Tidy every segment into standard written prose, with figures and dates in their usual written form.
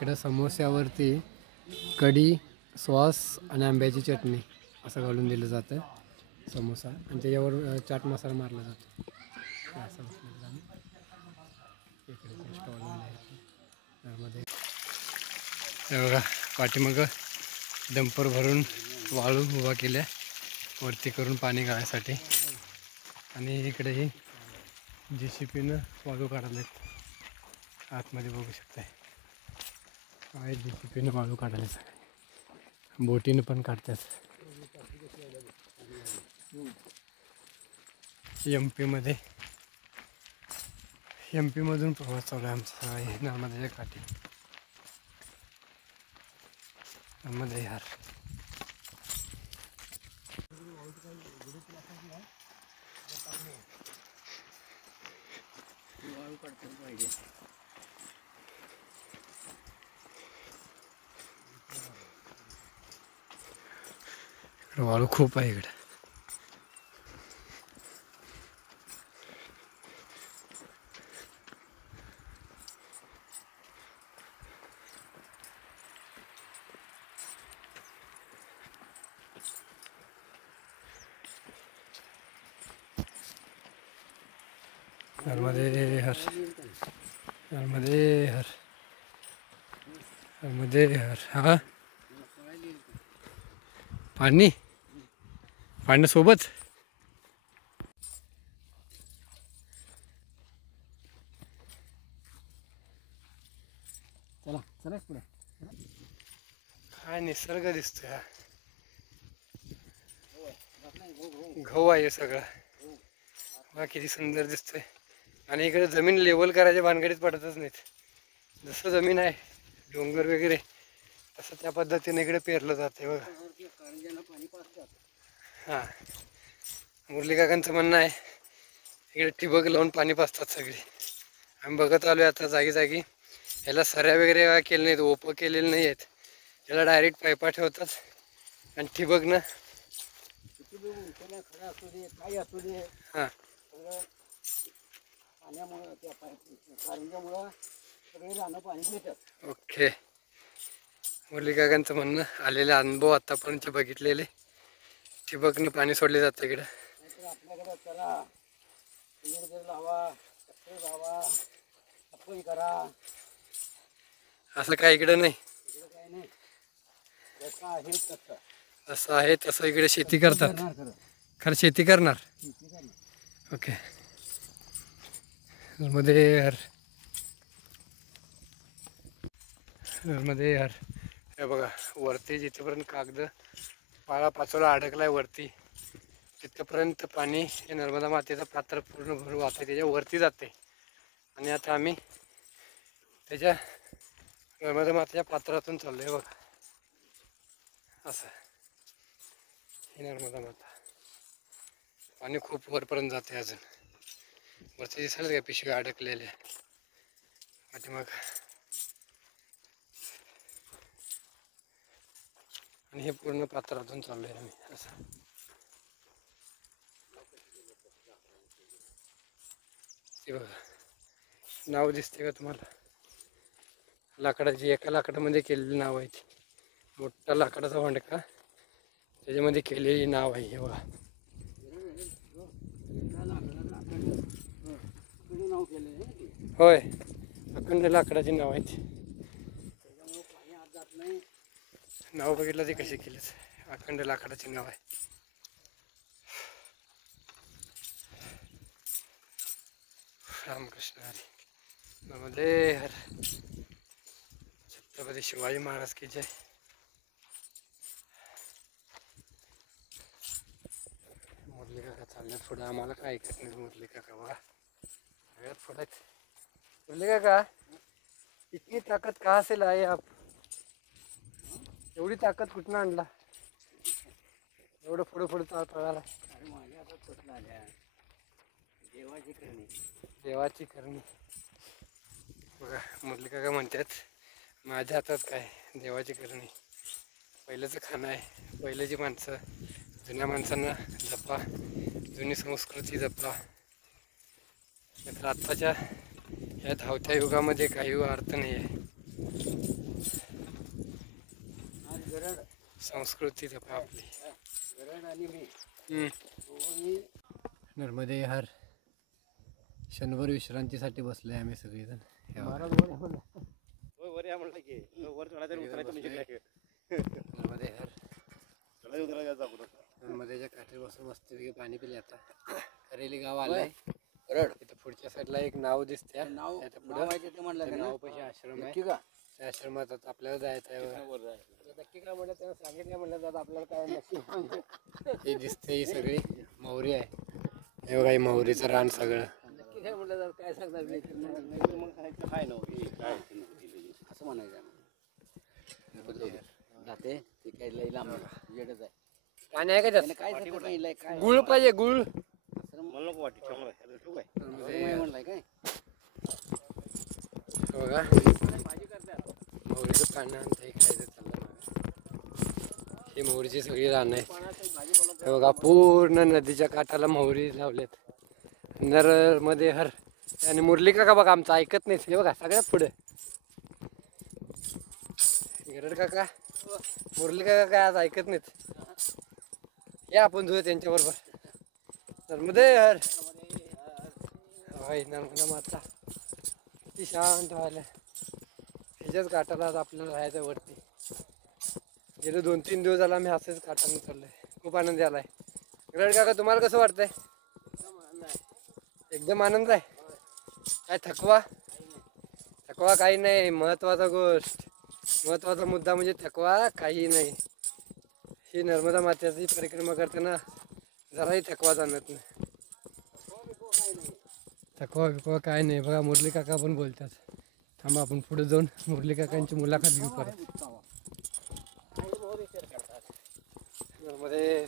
इकडं समोस्यावरती कढी, सॉस आणि आंब्याची चटणी असं घालून दिलं जातं समोसा, आणि त्याच्यावर चाट मसाला मारला जातो. असं बसलेलं आम्ही इकडे स्टॉलमध्ये आहे त्यामध्ये. हे बघा पाठीमागं डंपर भरून वाळू उभा केल्या वरती करून पाणी गाळण्यासाठी, आणि इकडेही JCPनं वाळू काढायला आतमध्ये बघू शकताय. आहे JCPनं वाळू काढायला सगळे, बोटीनं पण काढतात. MP मधून प्रवास चालू आहे आमचा नर्मदेच्या काठी. नर्मदे यार. वाळू खूप आहे इकडे. नर्मदे हर, नर्मदे हर, नर्मदे हर. हा पाण्यासोबत चला चला पुढे. काय निसर्ग दिसतोय. गहू आहे सगळं, हा किती सुंदर दिसतोय. आणि इकडे जमीन लेवल करायच्या भानगडीत पडतच नाहीत. जसं जमीन आहे डोंगर वगैरे तसं त्या पद्धतीने इकडे पेरलं जाते बघा. हां, मुरली काकांचं म्हणणं आहे इकडे ठिबक लावून पाणी पाजतात सगळे. आम्ही बघत आलो आता जागी जागी. याला सऱ्या वगैरे काय केले नाहीत, ओपं केलेले नाही आहेत. याला डायरेक्ट पायपा ठेवतात आणि ठिबकनं हां ओके. मुरली काकांचं म्हणणं आलेले अनुभव आतापर्यंत बघितलेले, ठिबकने पाणी सोडले जातं इकडं. असं काय इकडं नाही, जसं आहे तसं इकडे शेती करतात. खरं शेती करणार. ओके. नर्मदे हर, नर्मदे हर. हे बघा वरती जिथपर्यंत कागद पाळा पाचोला अडकलाय वरती, तिथपर्यंत पाणी हे नर्मदा मातेचं पात्र पूर्ण भरून वाहते, त्याच्या वरती जाते. आणि आता आम्ही त्याच्या नर्मदा मातेच्या पात्रातून चाललो आहे बघा. असं ही नर्मदा माता. पाणी खूप वरपर्यंत जाते. अजून वरती दिसायला काय पिशव्या अडकलेल्या पाठीमाग. आणि हे पूर्ण पात्रातून चाललोय आम्ही असं. ते बघा नाव दिसते का तुम्हाला, लाकडाची, एका लाकडामध्ये केलेली नाव आहे ती. मोठा लाकडाचा भांडका त्याच्यामध्ये केलेली नाव आहे. हे बघा होय, अखंड लाकडाची नाव आहे ती. नाव बघितलं ते कसे केलेच, अखंड लाकडाची नाव आहे. रामकृष्ण हरी. नर्मदे हर. छत्रपती शिवाजी महाराज की जय. मुरली काका चालण्यात पुढे, आम्हाला काय ऐकत नाही मुरली काका बघा सगळ्यात पुढे. मुरली काका इतनी ताकद कहाँ से लाए आप, एवढी ताकद कुठून आणला, एवढं पुढे पुढे पळाला. देवाची करणी बघा. मुरली काका म्हणतात माझ्या हातात काय, देवाची करणी. पहिल्याचं खाणं आहे, पहिल्याची माणसं, जुन्या माणसांना जपा, जुनी संस्कृती जपा. तर आत्ताच्या या धावत्या युगामध्ये काही अर्थ नाही आहे. संस्कृती आपली. नर्मदे हर. क्षणभर विश्रांतीसाठी बसलोय आम्ही सगळेजण. नर्मदेच्या काठी बसून मस्तपैकी पाणी पिले. आता करेली गाव आलंय. इथं पुढच्या साईडला एक नाव दिसते. नाव पैसे आश्रम आहे. त्या आश्रमात आपल्याला जायचं आहे. नक्की काय म्हणलं त्याला सांगितलं म्हणलं जात आपल्याला काय नक्की. हे दिसते ही सगळी मोहरी आहे. हे बघा, मोहरीचं रान सगळं. नक्की काय म्हणलं जात काय सांगणार असं म्हणायचं जाते. ते काय लई लांब येडच आहे. पाणी आहे का त्यात? काय गुळ पाहिजे. गुळ म्हणलाय काय बघा. मोहरीचं पाणी आणतं हे खायचं चाललं. ही मोहरीची सगळी रान आहे. हे बघा, पूर्ण नदीच्या काठाला मोहरी लावलेत. नर्मदे हर. आणि मुरली काका बघा आमचं ऐकत नाही. हे बघा सगळ्यात पुढे गरड काका, मुरली काका काय आज ऐकत नाहीत. या आपण धुऊ त्यांच्या बरोबर. नर्मदे हर. नर्मदा माता किती शांत व्हायला. ह्याच्याच काठाला आज आपल्याला राहायचं वरती. गेले 2-3 दिवस झाला आम्ही असंच काठाने चाललोय. खूप आनंद आलाय. गरड काका तुम्हाला कसं वाटतंय? एकदम आनंद आहे. काय थकवा? थकवा काही नाही. महत्वाचा मुद्दा म्हणजे थकवा काही नाही. ही नर्मदा मातेची परिक्रमा करताना जराही थकवा जाणत नाही. थकवा बिकवा काय नाही. बघा मुरली काका पण बोलतात. थांबा आपण पुढे जाऊन मुरली काकांची मुलाखत घेऊ परत. नर्मदे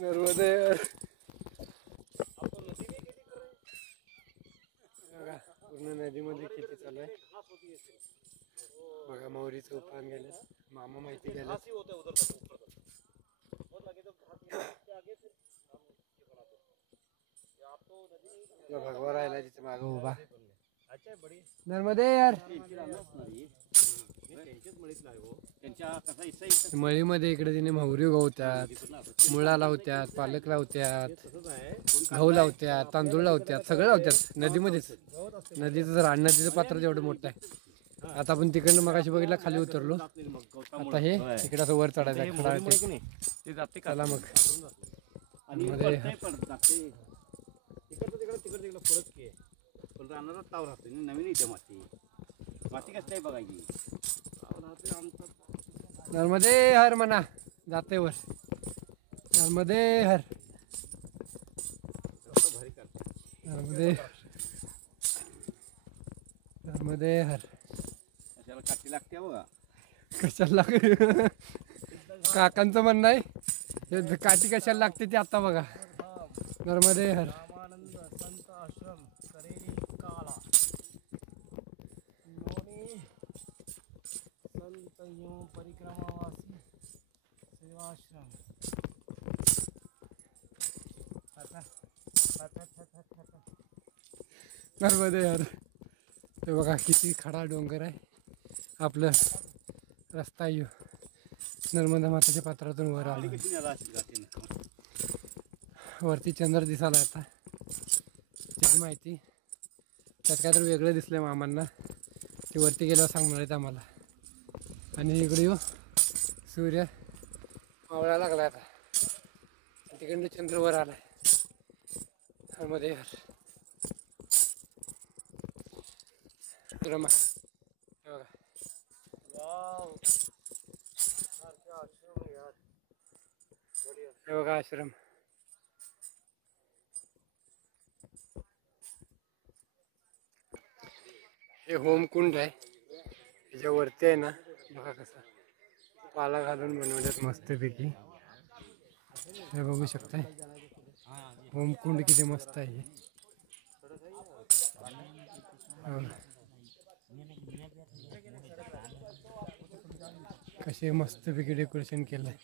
नर्मदे बघा पूर्ण नदीमध्ये किती चालू आहे बघा. मोहरीचं उपान गेलं. मामा माहिती गेलं. भगवा राहिला तिथे मागं उभा. नर्मदे यार. मळीमध्ये इकडे तिने मोहरी उगवतात, मुळा लावतात, पालक लावतात, गहू लावतात, तांदूळ लावतात, सगळं लावतात नदीमध्येच. नदीचं पात्र जेवढं मोठं आहे. आता आपण तिकडनं मगाशी बघितलं खाली उतरलो. आता हे इकडे असं वर चढायचं आहे. चला मग. नर्मदे हर म्हणा. जाते वर. नर्मदे हर. नर्मदे नर्मदे हर. कशाला लागते काकांचं म्हणणं आहे. काठी कशाला लागते ते आता बघा. नर्मदे हर. संत आश्रम करेली काला. संत परिक्रमावासी सेवाश्रम. नर्मदे हर. ते बघा किती खडा डोंगर आहे. आपलं रस्ता येऊ नर्मदा माताच्या पात्रातून वर आला. वरती चंद्र दिसायला आता. त्याची माहिती त्यात काहीतरी वेगळं दिसलं मामांना. ते वरती गेल्यावर सांगणार आहेत आम्हाला. आणि इकडे येऊ सूर्य मावळायला लागला आता. तिकडनं चंद्र वर आलाय. नर्मदे हर. रमा हे बघा. हे बघा आश्रम. हे होमकुंड आहे. त्याच्यावरती आहे ना बघा कसं पाला घालून बनवल्यात मस्तपैकी. हे बघू शकताय होमकुंड किती मस्त आहे. कसे मस्तपैकी डेकोरेशन केलंय.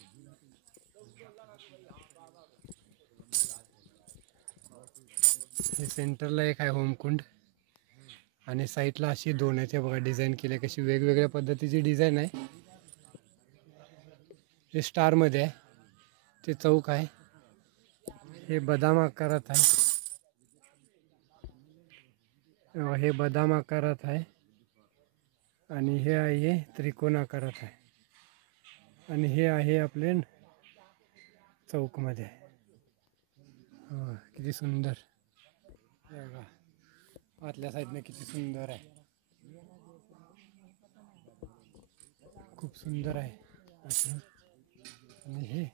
हे सेंटरला एक आहे होमकुंड आणि साईडला अशी दोन आहेत. हे बघा डिझाईन केली कशी वेगवेगळ्या पद्धतीची डिझाईन आहे. हे स्टारमध्ये आहे. ते चौक आहे. हे बदाम आकारात आहे. हे बदाम आकारात आहे आणि हे आहे त्रिकोण आकारात आहे आणि हे आहे आपले चौकमध्ये. हो किती सुंदर. हे बघा आतल्या साईडने किती सुंदर आहे. खूप सुंदर आहे आश्रम. आणि हे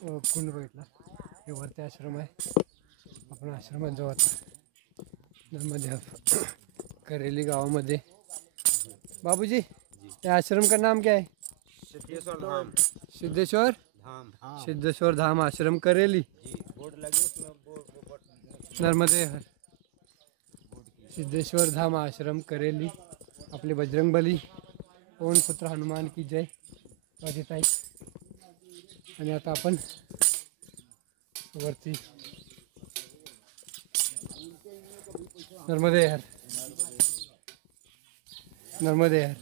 कुंड बघितला हे वरती आश्रम आहे. आपण आश्रमात जाऊ आता. नर्मदे करेली गावामध्ये. बाबूजी ये आश्रम का नाम क्या है? सिद्धेश्वर सिद्धेश्वर धाम आश्रम करेली नर्मदे हर. सिद्धेश्वर धाम आश्रम करेली. आपले बजरंगबली पवन पुत्र हनुमान की जय वाजत. आणि आता आपण वरती नर्मदे हर नर्मदे हर.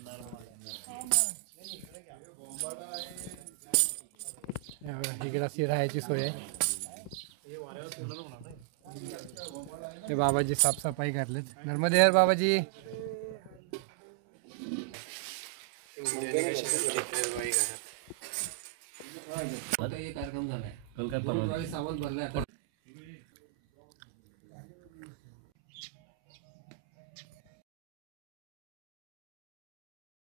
इकडे अशी राहायची सोय आहे. हे बाबाजी साफसफाई करलेत. नर्मदे हर बाबाजी. कार्यक्रम झालाय. सावध भरलाय.